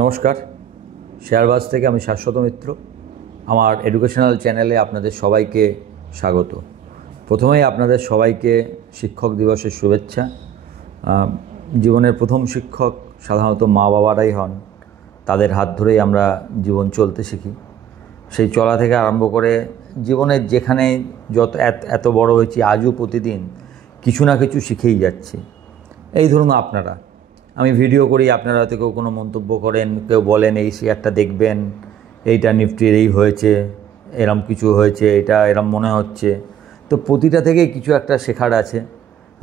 নমস্কার, শেয়ারবাজ থেকে আমি শাশ্বত মিত্র। আমার এডুকেশনাল চ্যানেলে আপনাদের সবাইকে স্বাগত। প্রথমেই আপনাদের সবাইকে শিক্ষক দিবসের শুভেচ্ছা। জীবনের প্রথম শিক্ষক সাধারণত মা বাবারাই হন। তাদের হাত ধরেই আমরা জীবন চলতে শিখি। সেই চলা থেকে আরম্ভ করে জীবনের যেখানে এত বড় হয়েছি, আজও প্রতিদিন কিছু না কিছু শিখেই যাচ্ছি। এই ধরুন আপনারা, আমি ভিডিও করি, আপনারা হয়তো কেউ কোনো মন্তব্য করেন, কেউ বলেন এই শেয়ারটা দেখবেন, এইটা নিফটির এই হয়েছে, এরম কিছু হয়েছে, এটা এরম মনে হচ্ছে। তো প্রতিটা থেকেই কিছু একটা শেখার আছে।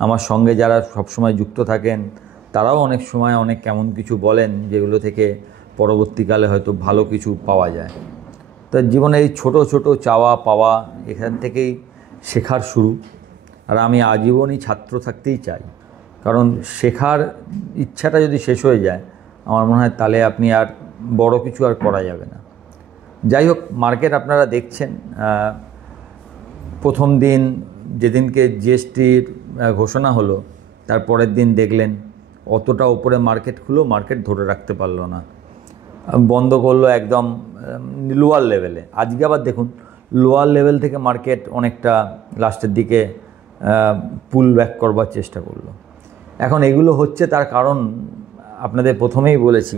আমার সঙ্গে যারা সবসময় যুক্ত থাকেন তারাও অনেক সময় অনেক কেমন কিছু বলেন, যেগুলো থেকে পরবর্তীকালে হয়তো ভালো কিছু পাওয়া যায়। তো জীবনে এই ছোটো ছোটো চাওয়া পাওয়া, এখান থেকেই শেখার শুরু। আর আমি আজীবনই ছাত্র থাকতেই চাই, কারণ শেখার ইচ্ছাটা যদি শেষ হয়ে যায়, আমার মনে হয় তাহলে আপনি আর বড় কিছু আর করা যাবে না। যাই হোক, মার্কেট আপনারা দেখছেন, প্রথম দিন যেদিনকে জিএসটির ঘোষণা হলো, তার পরের দিন দেখলেন অতটা ওপরে মার্কেট খুলো, মার্কেট ধরে রাখতে পারলো না, বন্ধ করলো একদম লোয়ার লেভেলে। আজকে আবার দেখুন লোয়ার লেভেল থেকে মার্কেট অনেকটা লাস্টের দিকে পুল ব্যাক করবার চেষ্টা করলো। এখন এগুলো হচ্ছে, তার কারণ আপনাদের প্রথমেই বলেছি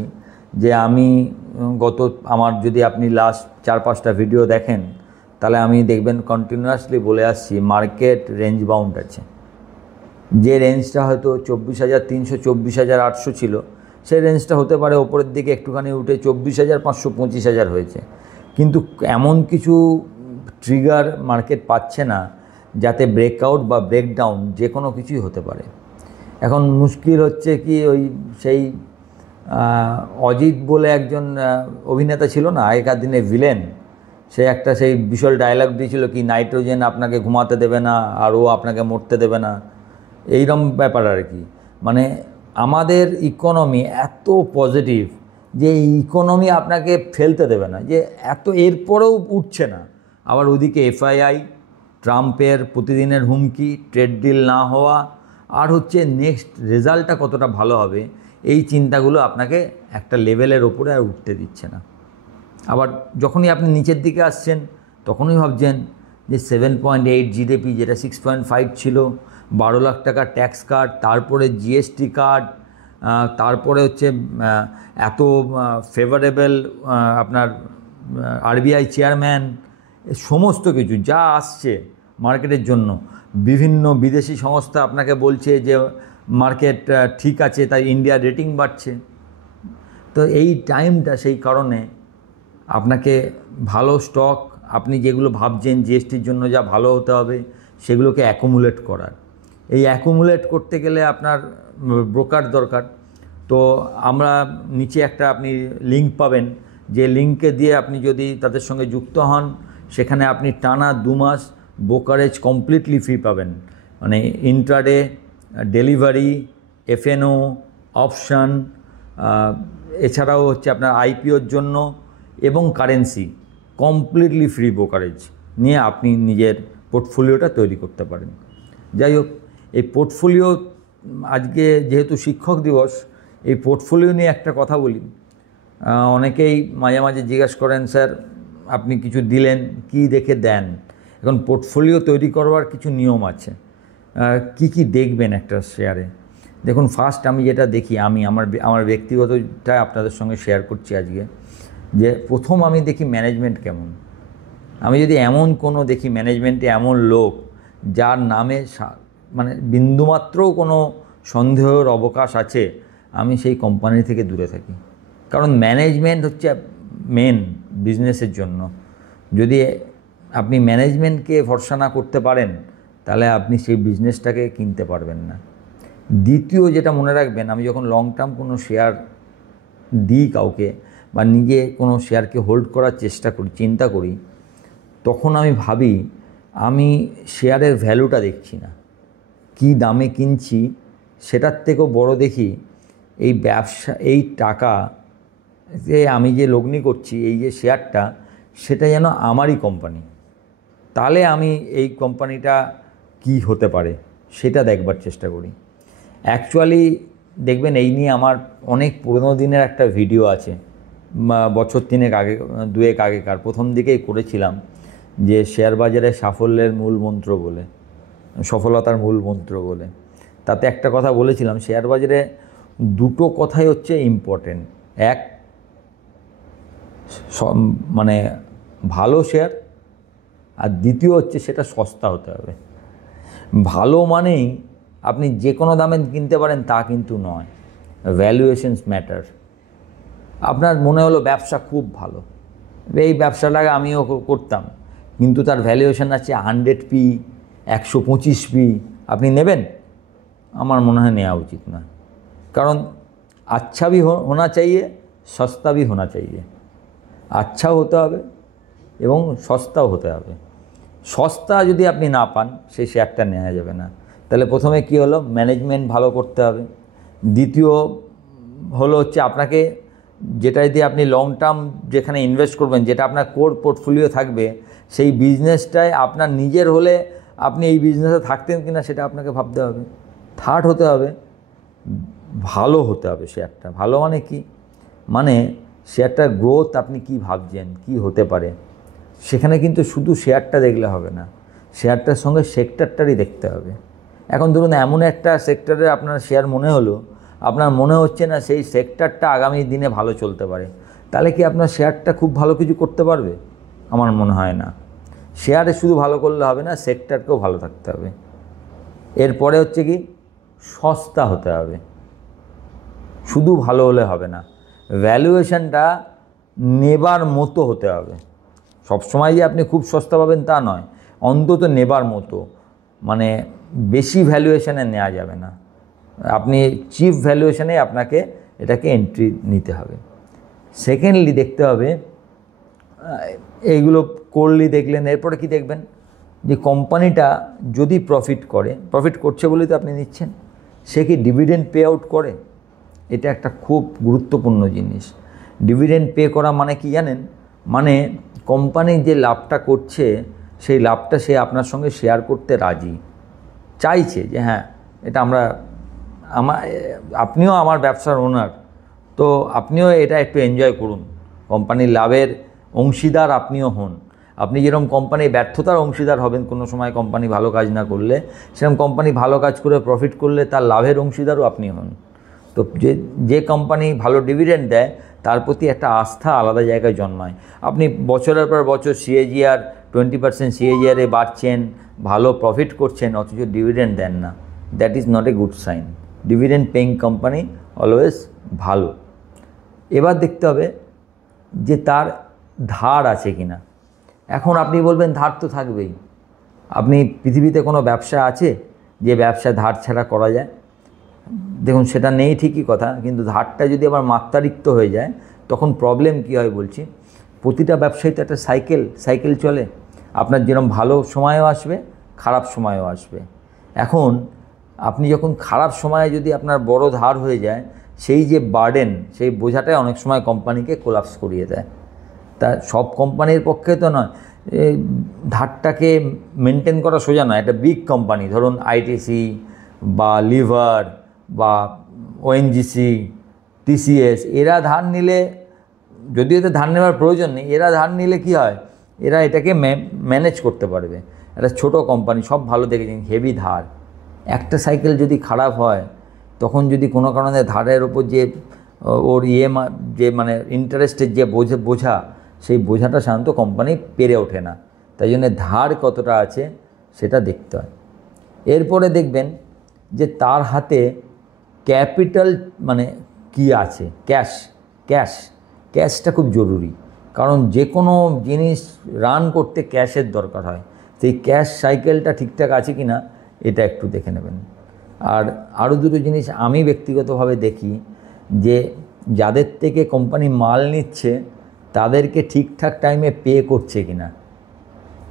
যে আমি আমার যদি আপনি লাস্ট 4-5টা ভিডিও দেখেন, তাহলে আমি দেখবেন কন্টিনিউয়াসলি বলে আসছি মার্কেট রেঞ্জ বাউন্ড আছে। যে রেঞ্জটা হয়তো 24,300 24,800 ছিল, সেই রেঞ্জটা হতে পারে ওপরের দিকে একটুখানি উঠে 24,500 25,000 হয়েছে। কিন্তু এমন কিছু ট্রিগার মার্কেট পাচ্ছে না যাতে ব্রেকআউট বা ব্রেকডাউন যে কোনো কিছুই হতে পারে। এখন মুশকিল হচ্ছে কি, সেই অজিত বলে একজন অভিনেতা ছিল না আগেকার দিনে, ভিলেন, সেই বিশাল ডায়লগ দিয়েছিল কি, নাইট্রোজেন আপনাকে ঘুমাতে দেবে না আর ও আপনাকে মরতে দেবে না, এইরকম ব্যাপার আর কি। মানে আমাদের ইকোনমি এত পজিটিভ যে এই ইকোনমি আপনাকে ফেলতে দেবে না, যে এত এরপরেও উঠছে না। আবার ওদিকে এফআইআই, ট্রাম্পের প্রতিদিনের হুমকি, ট্রেড ডিল না হওয়া, আর হচ্ছে নেক্সট রেজাল্টটা কতটা ভালো হবে, এই চিন্তাগুলো আপনাকে একটা লেভেলের ওপরে আর উঠতে দিচ্ছে না। আবার যখনই আপনি নিচের দিকে আসছেন, তখনই ভাবছেন যে 7.8 জিডিপি, যেটা 6.5 ছিল, 12 লাখ টাকা ট্যাক্স কাট, তারপরে জিএসটি কাট, তারপরে হচ্ছে এত ফেভারেবল আপনার আরবিআই চেয়ারম্যান, সমস্ত কিছু যা আসছে মার্কেটের জন্য, বিভিন্ন বিদেশি সংস্থা আপনাকে বলছে যে মার্কেট ঠিক আছে, তাই ইন্ডিয়ার রেটিং বাড়ছে। তো এই টাইমটা সেই কারণে আপনাকে ভালো স্টক, আপনি যেগুলো ভাবছেন জিএসটির জন্য যা ভালো হতে হবে, সেগুলোকে অ্যাকুমুলেট করার। এই অ্যাকুমুলেট করতে গেলে আপনার ব্রোকার দরকার। তো আমরা নিচে একটা আপনি লিঙ্ক পাবেন, যে লিঙ্কে দিয়ে আপনি যদি তাদের সঙ্গে যুক্ত হন, সেখানে আপনি টানা 2 মাস ব্রোকারেজ কমপ্লিটলি ফ্রি পাবেন। মানে ইন্ট্রাডে, ডেলিভারি, এফএনও, অপশান, এছাড়াও হচ্ছে আপনার আইপিওর জন্য এবং কারেন্সি, কমপ্লিটলি ফ্রি ব্রোকারেজ নিয়ে আপনি নিজের পোর্টফোলিওটা তৈরি করতে পারেন। যাই হোক, এই পোর্টফোলিও, আজকে যেহেতু শিক্ষক দিবস, এই পোর্টফোলিও নিয়ে একটা কথা বলি। অনেকেই মাঝে মাঝে জিজ্ঞাসা করেন, স্যার আপনি কিছু দিলেন, কি দেখে দেন? এখন পোর্টফোলিও তৈরি করবার কিছু নিয়ম আছে। কি কি দেখবেন একটা শেয়ারে? দেখুন, ফার্স্ট আমি যেটা দেখি, আমার ব্যক্তিগতটা আপনাদের সঙ্গে শেয়ার করছি আজকে, যে প্রথম আমি দেখি ম্যানেজমেন্ট কেমন। আমি যদি এমন কোনো দেখি ম্যানেজমেন্টে এমন লোক যার নামে মানে বিন্দুমাত্রও কোনো সন্দেহের অবকাশ আছে, আমি সেই কোম্পানি থেকে দূরে থাকি। কারণ ম্যানেজমেন্ট হচ্ছে মেন বিজনেসের জন্য। যদি আপনি ম্যানেজমেন্টকে ভরসা না করতে পারেন, তাহলে আপনি সেই বিজনেসটাকে কিনতে পারবেন না। দ্বিতীয় যেটা মনে রাখবেন, আমি যখন লং টার্ম কোনো শেয়ার দিই কাউকে, বা নিজে কোনো শেয়ারকে হোল্ড করার চেষ্টা করি, চিন্তা করি, তখন আমি ভাবি, আমি শেয়ারের ভ্যালুটা দেখছি না, কি দামে কিনছি সেটার থেকেও বড় দেখি এই ব্যবসা, এই টাকা যে আমি যে লগ্নি করছি, এই যে শেয়ারটা, সেটা যেন আমারই কোম্পানি। তাহলে আমি এই কোম্পানিটা কি হতে পারে সেটা দেখবার চেষ্টা করি। অ্যাকচুয়ালি দেখবেন এই নিয়ে আমার অনেক পুরোনো দিনের একটা ভিডিও আছে, বছর 3 আগে 2 আগেকার, প্রথম দিকেই করেছিলাম, যে শেয়ার বাজারে সাফল্যের মূল মন্ত্র বলে, সফলতার মূল মন্ত্র বলে। তাতে একটা কথা বলেছিলাম, শেয়ার বাজারে দুটো কথাই হচ্ছে ইম্পর্টেন্ট। এক, মানে ভালো শেয়ার, আর দ্বিতীয় হচ্ছে সেটা সস্তা হতে হবে। ভালো মানেই আপনি যে কোনো দামে কিনতে পারেন তা কিন্তু নয়, ভ্যালুয়েশনস ম্যাটার। আপনার মনে হলো ব্যবসা খুব ভালো, এই ব্যবসাটাকে আমিও করতাম, কিন্তু তার ভ্যালুয়েশন আছে 100p, 125p, আপনি নেবেন? আমার মনে হয় নেওয়া উচিত না। কারণ আচ্ছা भी होना चाहिए, সস্তা भी होना चाहिए। আচ্ছাও হতে হবে এবং সস্তাও হতে হবে। সস্তা যদি আপনি না পান, সেই শেয়ারটা নেওয়া যাবে না। তাহলে প্রথমে কি হলো, ম্যানেজমেন্ট ভালো করতে হবে। দ্বিতীয় হলো হচ্ছে আপনাকে যেটা দিয়ে আপনি লং টার্ম যেখানে ইনভেস্ট করবেন, যেটা আপনার কোর পোর্টফোলিও থাকবে, সেই বিজনেসটায় আপনার নিজের হলে আপনি এই বিজনেসে থাকতেন কিনা সেটা আপনাকে ভাবতে হবে। থার্ড হতে হবে, ভালো হতে হবে শেয়ারটা। ভালো মানে কি? মানে শেয়ারটার গ্রোথ আপনি কি ভাবছেন, কি হতে পারে। সেখানে কিন্তু শুধু শেয়ারটা দেখলে হবে না, শেয়ারটার সঙ্গে সেক্টরটারই দেখতে হবে। এখন ধরুন এমন একটা সেক্টরে আপনার শেয়ার মনে হলো, আপনার মনে হচ্ছে না সেই সেক্টরটা আগামী দিনে ভালো চলতে পারে, তাহলে কি আপনার শেয়ারটা খুব ভালো কিছু করতে পারবে? আমার মনে হয় না। শেয়ারে শুধু ভালো করলে হবে না, সেক্টরকেও ভালো থাকতে হবে। এরপরে হচ্ছে কি, সস্তা হতে হবে। শুধু ভালো হলে হবে না, ভ্যালুয়েশনটা নেবার মতো হতে হবে। সবসময় যে আপনি খুব সস্তা পাবেন তা নয়, অন্তত নেবার মতো। মানে বেশি ভ্যালুয়েশনে নেওয়া যাবে না, আপনি চিপ ভ্যালুয়েশনে আপনাকে এটাকে এন্ট্রি নিতে হবে। সেকেন্ডলি দেখতে হবে, এইগুলো করলি দেখলেন, এরপরে কি দেখবেন, যে কোম্পানিটা যদি প্রফিট করছে বলেই তো আপনি নিচ্ছেন, সে কি ডিভিডেন্ড পে আউট করে? এটা একটা খুব গুরুত্বপূর্ণ জিনিস। ডিভিডেন্ড পে করা মানে কি জানেন? মানে কোম্পানি যে লাভটা করছে, সেই লাভটা সে আপনার সঙ্গে শেয়ার করতে রাজি, চাইছে যে হ্যাঁ এটা আপনিও আমার ব্যবসার ওনার, তো আপনিও এটা একটু এনজয় করুন, কোম্পানির লাভের অংশীদার আপনিও হন। আপনি যেরকম কোম্পানির ব্যর্থতার অংশীদার হবেন কোনো সময় কোম্পানি ভালো কাজ না করলে, সেরকম কোম্পানি ভালো কাজ করে প্রফিট করলে তার লাভের অংশীদারও আপনি হন। তো যে কোম্পানি ভালো ডিভিডেন্ড দেয় তার প্রতি একটা আস্থা আলাদা জায়গায় জন্মায়। আপনি বছরের পর বছর CAGR 20% CAGR-এ বাড়ছেন, ভালো প্রফিট করছেন, অথচ ডিভিডেন্ড দেন না, that is not a good sign. Dividend paying company always ভালো। এবার দেখতে হবে যে তার ধার আছে কিনা। এখন আপনি বলবেন ধার তো থাকবেই। আপনি পৃথিবীতে কোনো ব্যবসা আছে যে ব্যবসা ধার ছাড়া করা যায়? দেখুন সেটা নেই ঠিকই কথা, কিন্তু ধারটা যদি আবার মাত্রাতিরিক্ত হয়ে যায় তখন প্রবলেম কী হয় বলছি। প্রতিটা ব্যবসায়ী তো একটা সাইকেল চলে। আপনার যেরকম ভালো সময়ও আসবে, খারাপ সময়ও আসবে। এখন আপনি যখন খারাপ সময়ে যদি আপনার বড় ধার হয়ে যায়, সেই যে বার্ডেন, সেই বোঝাটাই অনেক সময় কোম্পানিকে কোলাপস করিয়ে দেয়। তা সব কোম্পানির পক্ষে তো নয়, ধারটাকে মেনটেন করা সোজা নয়। একটা বিগ কোম্পানি ধরুন ITC বা লিভার বা ONGC, TCS, এরা ধার নিলে, যদিও এতে ধার নেওয়ার প্রয়োজন নেই, এরা ধার নিলে কি হয়, এরা এটাকে ম্যানেজ করতে পারবে। একটা ছোট কোম্পানি সব ভালো দেখেছেন, হেভি ধার, একটা সাইকেল যদি খারাপ হয় তখন যদি কোনো কারণে ধারের ওপর যে ওর যে মানে ইন্টারেস্টের যে বোঝা, সেই বোঝাটা সাধারণত কোম্পানি পেরে ওঠে না। তাই জন্য ধার কতটা আছে সেটা দেখতে হয়। এরপরে দেখবেন যে তার হাতে ক্যাপিটাল মানে কি আছে, ক্যাশটা খুব জরুরি। কারণ যে কোনো জিনিস রান করতে ক্যাশের দরকার হয়, সেই ক্যাশ সাইকেলটা ঠিকঠাক আছে কি না এটা একটু দেখে নেবেন। আর আরও দুটো জিনিস আমি ব্যক্তিগতভাবে দেখি, যে যাদের থেকে কোম্পানি মাল নিচ্ছে তাদেরকে ঠিকঠাক টাইমে পে করছে কি না।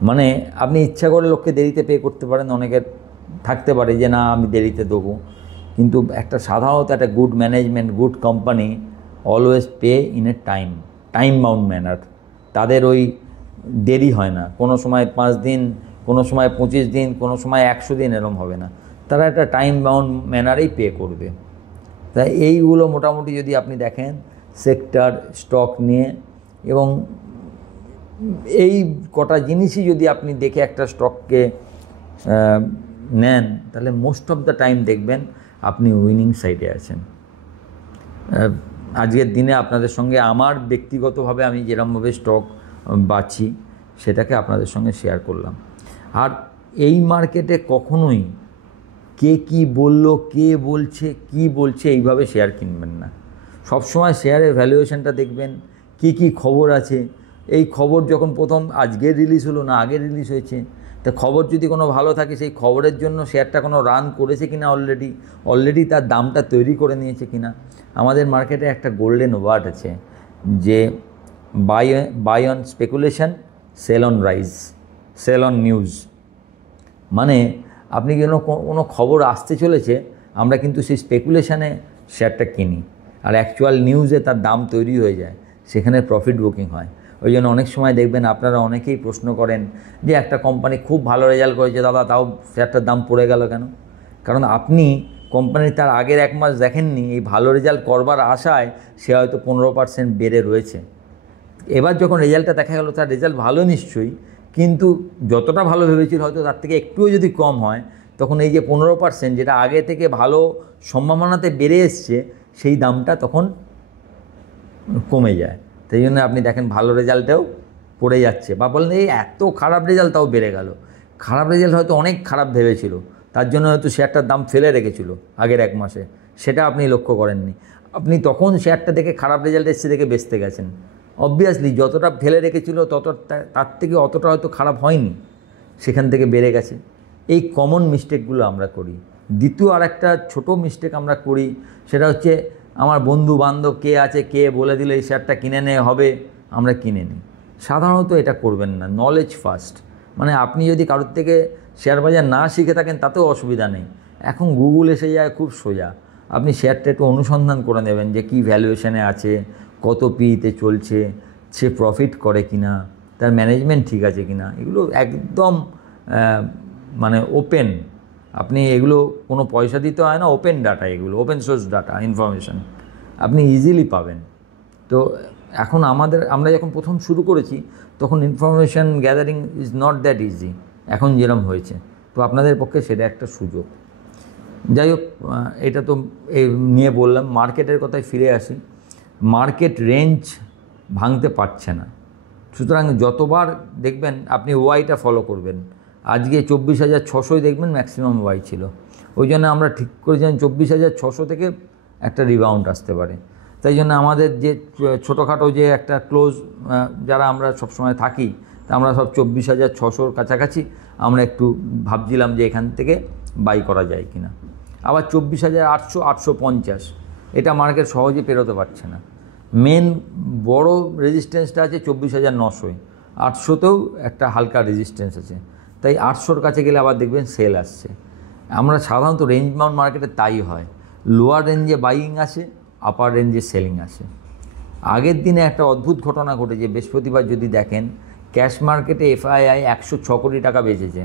মানে আপনি ইচ্ছা করে লোককে দেরিতে পে করতে পারেন, অনেকের থাকতে পারে যে না আমি দেরিতে দেবো, কিন্তু একটা সাধারণত একটা good management, good company always pay in a time bound manner. তাদের ওই দেরি হয় না, কোনো সময় 5 দিন, কোনো সময় 25 দিন, কোনো সময় 100 দিন, এরম হবে না। তারা একটা টাইম বাউন্ড ম্যানারেই পে করবে। তাই এইগুলো মোটামুটি যদি আপনি দেখেন সেক্টর স্টক নিয়ে, এবং এই কটা জিনিসই যদি আপনি দেখে একটা স্টককে নেন, তাহলে মোস্ট অফ দ্য টাইম দেখবেন আপনি উইনিং সাইডে আছেন। আজকের দিনে আপনাদের সঙ্গে আমার ব্যক্তিগতভাবে আমি যেরকমভাবে স্টক বাছি সেটাকে আপনাদের সঙ্গে শেয়ার করলাম। আর এই মার্কেটে কখনোই কে কি বলল, কে বলছে, কি বলছে এইভাবে শেয়ার কিনবেন না। সবসময় শেয়ারের ভ্যালুয়েশনটা দেখবেন, কি খবর আছে। এই খবর যখন প্রথম আজকে রিলিজ হলো না আগে রিলিজ হয়েছে, তা খবর যদি কোনো ভালো থাকে সেই খবরের জন্য শেয়ারটা কোনো রান করেছে কিনা, অলরেডি তার দামটা তৈরি করে নিয়েছে কিনা। আমাদের মার্কেটে একটা গোল্ডেন ওয়ার্ড আছে যে buy on speculation, sell on rise, sell on news. মানে আপনি কোনো খবর আসতে চলেছে, আমরা কিন্তু সেই স্পেকুলেশানে শেয়ারটা কিনি, আর অ্যাকচুয়াল নিউজে তার দাম তৈরি হয়ে যায়, সেখানে প্রফিট বুকিং হয়। ওই জন্য অনেক সময় দেখবেন আপনারা অনেকেই প্রশ্ন করেন যে একটা কোম্পানি খুব ভালো রেজাল্ট করেছে দাদা, তাও শেয়ারটার দাম পড়ে গেল কেন? কারণ আপনি কোম্পানির তার আগের 1 মাস দেখেননি, এই ভালো রেজাল্ট করবার আশায় সে হয়তো 15% বেড়ে রয়েছে। এবার যখন রেজাল্টটা দেখা গেল তার রেজাল্ট ভালো নিশ্চয়ই, কিন্তু যতটা ভালো ভেবেছিল হয়তো তার থেকে একটুও যদি কম হয়, তখন এই যে 15% যেটা আগে থেকে ভালো সম্ভাবনাতে বেড়ে এসছে, সেই দামটা তখন কমে যায়। সেই জন্য আপনি দেখেন ভালো রেজাল্টেও পড়ে যাচ্ছে, বা বলেন এই এত খারাপ রেজাল্ট তাও বেড়ে গেল। খারাপ রেজাল্ট হয়তো অনেক খারাপ ভেবেছিল, তার জন্য হয়তো শেয়ারটার দাম ফেলে রেখেছিল আগের 1 মাসে, সেটা আপনি লক্ষ্য করেননি। আপনি তখন শেয়ারটা দেখে খারাপ রেজাল্ট এসছে দেখে বেচতে গেছেন। অবভিয়াসলি যতটা ফেলে রেখেছিল তার থেকে অতটা হয়তো খারাপ হয়নি, সেখান থেকে বেড়ে গেছে। এই কমন মিস্টেকগুলো আমরা করি। দ্বিতীয় আর একটা ছোটো মিস্টেক আমরা করি, সেটা হচ্ছে আমার বন্ধু বান্ধব কে আছে, কে বলে দিলে এই শেয়ারটা কিনে নেওয়া হবে, আমরা কিনে নিই। সাধারণত এটা করবেন না। Knowledge first. মানে আপনি যদি কারোর থেকে শেয়ার বাজার না শিখে থাকেন তাতেও অসুবিধা নেই, এখন গুগল এসে যায় খুব সোজা। আপনি শেয়ারটা একটু অনুসন্ধান করে নেবেন যে কী ভ্যালুয়েশনে আছে, কত পিতে চলছে, সে প্রফিট করে কিনা, তার ম্যানেজমেন্ট ঠিক আছে কিনা। এগুলো একদম মানে ওপেন, আপনি এগুলো কোনো পয়সা দিতে হয় না, ওপেন ডাটা, এগুলো ওপেন সোর্স ডাটা ইনফরমেশান আপনি ইজিলি পাবেন। তো এখন আমরা যখন প্রথম শুরু করেছি তখন information gathering is not that easy, এখন যেরকম হয়েছে। তো আপনাদের পক্ষে সেটা একটা সুযোগ। যাই হোক, এটা তো নিয়ে বললাম। মার্কেটের কথায় ফিরে আসি। মার্কেট রেঞ্জ ভাঙতে পারছে না, সুতরাং যতবার দেখবেন আপনি ওয়াইটা ফলো করবেন। আজকে 24,600 দেখবেন ম্যাক্সিমাম ওয়াই ছিল, ওই জন্য আমরা ঠিক করেছিলাম 24,600 থেকে একটা রিবাউন্ড আসতে পারে। তাই জন্য আমাদের যে ছোটোখাটো যে একটা ক্লোজ যারা আমরা সবসময় থাকি, তা আমরা সব 24,600 কাছাকাছি আমরা একটু ভাবছিলাম যে এখান থেকে বাই করা যায় কিনা। আবার 24,800, 850 এটা মার্কেট সহজে পেরোতে পারছে না। মেন বড় রেজিস্ট্যান্সটা আছে 24,900, 800তেও একটা হালকা রেজিস্ট্যান্স আছে। তাই 800-র কাছে গেলে আবার দেখবেন সেল আসছে। আমরা সাধারণত রেঞ্জ বাউন্ড মার্কেটে তাই হয়, লোয়ার রেঞ্জে বাইং আসে, আপার রেঞ্জে সেলিং আসে। আগের দিনে একটা অদ্ভুত ঘটনা ঘটেছে। বৃহস্পতিবার যদি দেখেন ক্যাশ মার্কেটে এফআইআই 106 কোটি টাকা বেচেছে,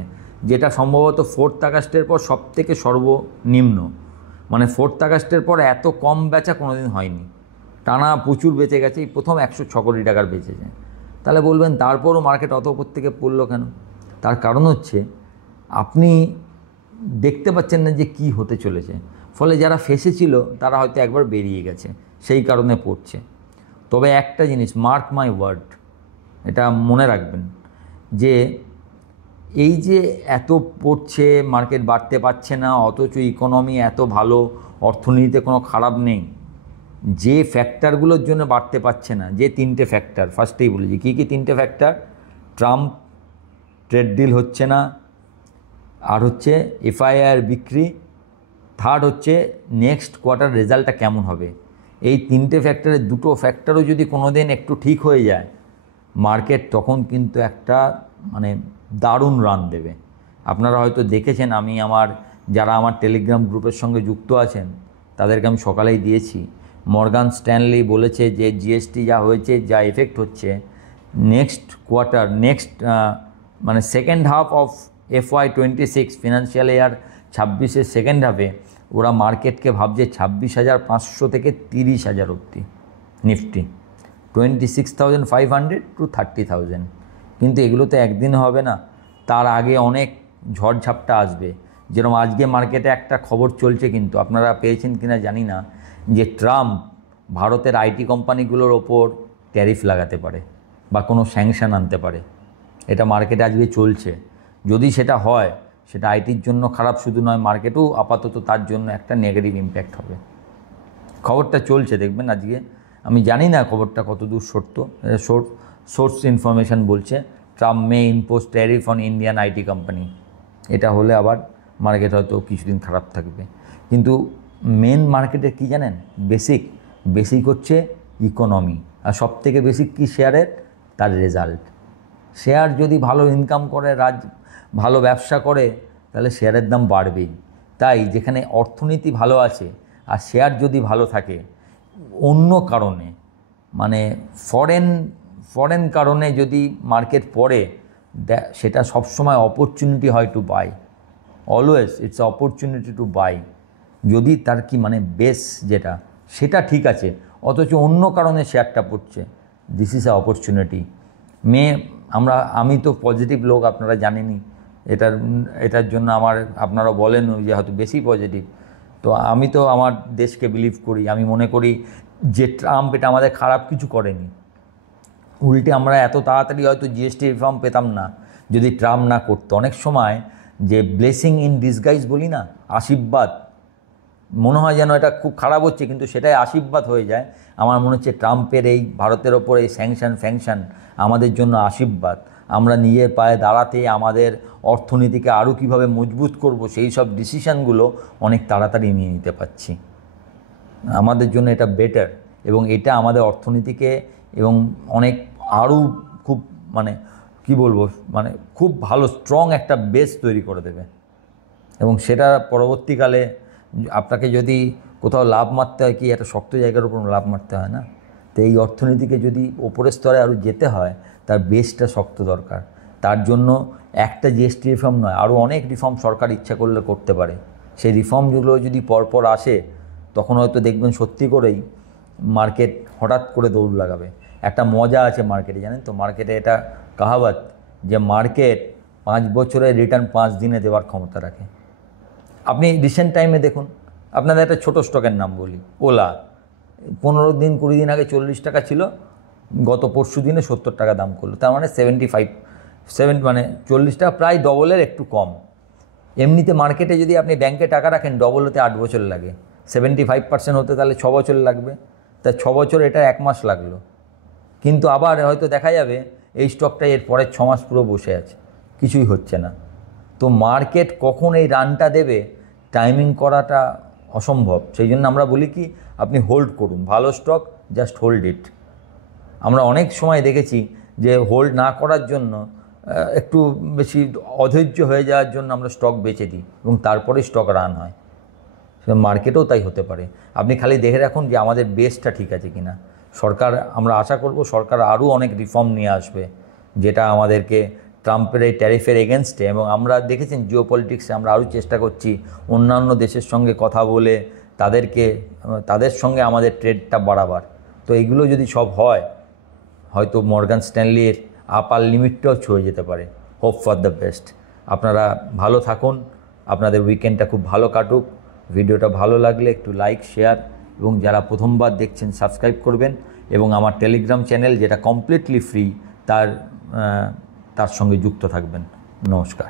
যেটা সম্ভবত 4th আগস্টের পর সবথেকে সর্বনিম্ন। মানে 4th আগস্টের পর এত কম বেচা কোনোদিন হয়নি, টানা প্রচুর বেচে গেছে, এই প্রথম 106 কোটি টাকার বেচেছে। তাহলে বলবেন তারপরও মার্কেট অত উপর থেকে পড়লো কেন? তার কারণ হচ্ছে আপনি দেখতে পাচ্ছেন না যে কি হতে চলেছে, ফলে যারা ফেসেছিল তারা হয়তো একবার বেরিয়ে গেছে, সেই কারণে পড়ছে। তবে একটা জিনিস, মার্ক মাই ওয়ার্ড, এটা মনে রাখবেন যে এই যে এত পড়ছে, মার্কেট বাড়তে পারছে না, অথচ ইকোনমি এত ভালো, অর্থনীতিতে কোনো খারাপ নেই, যে ফ্যাক্টরগুলোর জন্য বাড়তে পারছে না, যে 3টে ফ্যাক্টর, ফার্স্টেই বলেছি কী কী 3টে ফ্যাক্টর: ট্রাম্প ট্রেড ডিল হচ্ছে না, আর হচ্ছে এফআইআর বিক্রি, থার্ড হচ্ছে নেক্সট কোয়ার্টার রেজাল্টটা কেমন হবে। এই 3টে ফ্যাক্টরের 2টো ফ্যাক্টরও যদি কোনো দিন একটু ঠিক হয়ে যায়, মার্কেট তখন কিন্তু একটা মানে দারুণ রান দেবে। আপনারা হয়তো দেখেছেন, আমি যারা আমার টেলিগ্রাম গ্রুপের সঙ্গে যুক্ত আছেন তাদেরকে আমি সকালেই দিয়েছি। মর্গান স্ট্যানলি বলেছে যে জিএসটি যা হয়েছে, যা এফেক্ট হচ্ছে, নেক্সট কোয়ার্টার, মানে second half of FY 26 financial year 26-এর সেকেন্ড হাফে ওরা মার্কেটকে ভাবছে 26,500 থেকে 30,000 অবধি নিফটি, 26,500 টু 30,000। কিন্তু এগুলো তো একদিন হবে না, তার আগে অনেক ঝড়ঝাপটা আসবে। যেরকম আজকে মার্কেটে একটা খবর চলছে, কিন্তু আপনারা পেয়েছেন কিনা জানি না, যে ট্রাম্প ভারতের আইটি কোম্পানিগুলোর ওপর ট্যারিফ লাগাতে পারে বা কোনো স্যাংশন আনতে পারে। এটা মার্কেটে আজকে চলছে। যদি সেটা হয়, সেটা আইটির জন্য খারাপ শুধু নয়, মার্কেটেও আপাতত তার জন্য একটা নেগেটিভ ইম্প্যাক্ট হবে। খবরটা চলছে, দেখবেন আজকে। আমি জানি না খবরটা কতদূর সত্য, সোর্স ইনফরমেশান বলছে Trump May impose tariff on Indian IT company. এটা হলে আবার মার্কেট হয়তো কিছুদিন খারাপ থাকবে। কিন্তু মেন মার্কেটে কি জানেন, বেসিক হচ্ছে ইকোনমি। আর সবথেকে বেসিক কি শেয়ারের, তার রেজাল্ট। শেয়ার যদি ভালো ইনকাম করে, ভালো ব্যবসা করে, তাহলে শেয়ারের দাম বাড়বেই। তাই যেখানে অর্থনীতি ভালো আছে আর শেয়ার যদি ভালো থাকে, অন্য কারণে মানে ফরেন কারণে যদি মার্কেট পড়ে, সেটা সবসময় অপরচুনিটি হয় to buy. Always it's opportunity to buy, যদি তার কি মানে বেস যেটা সেটা ঠিক আছে, অথচ অন্য কারণে শেয়ারটা পড়ছে, দিস ইজ এ অপরচুনিটি। আমি তো পজিটিভ লোক, আপনারা জানেনই। এটার জন্য আপনারা বলেন যে হয়তো বেশি পজিটিভ। তো আমি তো আমার দেশকে বিলিভ করি। আমি মনে করি যে ট্রাম্প এটা আমাদের খারাপ কিছু করেনি। উল্টে আমরা এত তাড়াতাড়ি হয়তো জিএসটি রিফর্ম পেতাম না যদি ট্রাম্প না করতো। অনেক সময় যে ব্লেসিং ইন ডিসগাইজ বলি না, আশীর্বাদ, মনে হয় যেন এটা খুব খারাপ হচ্ছে, কিন্তু সেটাই আশীর্বাদ হয়ে যায়। আমার মনে হচ্ছে ট্রাম্পের এই ভারতের ওপর এই স্যাংশন আমাদের জন্য আশীর্বাদ। আমরা নিজের পায়ে দাঁড়াতে, আমাদের অর্থনীতিকে আরও কীভাবে মজবুত করব, সেই সব ডিসিশানগুলো অনেক তাড়াতাড়ি নিয়ে নিতে পারছি। আমাদের জন্য এটা বেটার, এবং এটা আমাদের অর্থনীতিকে এবং অনেক আরও খুব খুব ভালো স্ট্রং একটা বেস তৈরি করে দেবে। এবং সেটা পরবর্তীকালে আপনাকে যদি কোথাও লাভ মারতে হয়, কি একটা শক্ত জায়গার উপর লাভ মারতে হয় না? তো এই অর্থনীতিকে যদি ওপরের স্তরে আরও যেতে হয়, তার বেসটা শক্ত দরকার। তার জন্য একটা জিএসটি রিফর্ম নয়, আরও অনেক রিফর্ম সরকার ইচ্ছা করলে করতে পারে। সেই রিফর্মগুলো যদি পরপর আসে, তখন হয়তো দেখবেন সত্যি করেই মার্কেট হঠাৎ করে দৌড় লাগাবে। একটা মজা আছে মার্কেটে, জানেন তো, মার্কেটে এটা কাহাবত যে মার্কেট 5 বছরের রিটার্ন 5 দিনে দেওয়ার ক্ষমতা রাখে। আপনি রিসেন্ট টাইমে দেখুন, আপনাদের একটা ছোটো স্টকের নাম বলি, ওলা। 15 দিন 20 দিন আগে 40 টাকা ছিল, গত পরশু দিনে 70 টাকা দাম করলো। তার মানে 40 টাকা, প্রায় ডবলের একটু কম। এমনিতে মার্কেটে যদি আপনি ব্যাংকে টাকা রাখেন, ডবল হতে 8 বছর লাগে, 75% হতে তাহলে 6 বছর লাগবে। তা 6 বছর, এটা 1 মাস লাগলো। কিন্তু আবার হয়তো দেখা যাবে এই স্টকটা এর পরের 6 মাস পুরো বসে আছে, কিছুই হচ্ছে না। তো মার্কেট কখন এই রানটা দেবে, টাইমিং করাটা অসম্ভব। সেই জন্য আমরা বলি কি, আপনি হোল্ড করুন, ভালো স্টক জাস্ট হোল্ড ইট। আমরা অনেক সময় দেখেছি যে হোল্ড না করার জন্য, একটু বেশি অধৈর্য হয়ে যাওয়ার জন্য আমরা স্টক বেচে দিই, এবং তারপরে স্টক রান হয়। মার্কেটেও তাই হতে পারে। আপনি খালি দেখে রাখুন যে আমাদের বেসটা ঠিক আছে কিনা। আমরা আশা করব সরকার আরও অনেক রিফর্ম নিয়ে আসবে, যেটা আমাদেরকে ট্রাম্পের এই ট্যারিফের এগেনস্টে, এবং আমরা দেখেছেন জিওপলিটিক্সে আমরা আরও চেষ্টা করছি অন্যান্য দেশের সঙ্গে কথা বলে তাদের সঙ্গে আমাদের ট্রেডটা বাড়াবার। তো এইগুলো যদি সব হয়, হয়তো মর্গান স্ট্যানলির আপার লিমিটটাও ছুঁয়ে যেতে পারে। Hope for the best. আপনারা ভালো থাকুন, আপনাদের উইকেন্ডটা খুব ভালো কাটুক। ভিডিওটা ভালো লাগলে একটু লাইক, শেয়ার, এবং যারা প্রথমবার দেখছেন সাবস্ক্রাইব করবেন, এবং আমার টেলিগ্রাম চ্যানেল যেটা কমপ্লিটলি ফ্রি, তার সঙ্গে যুক্ত থাকবেন। নমস্কার।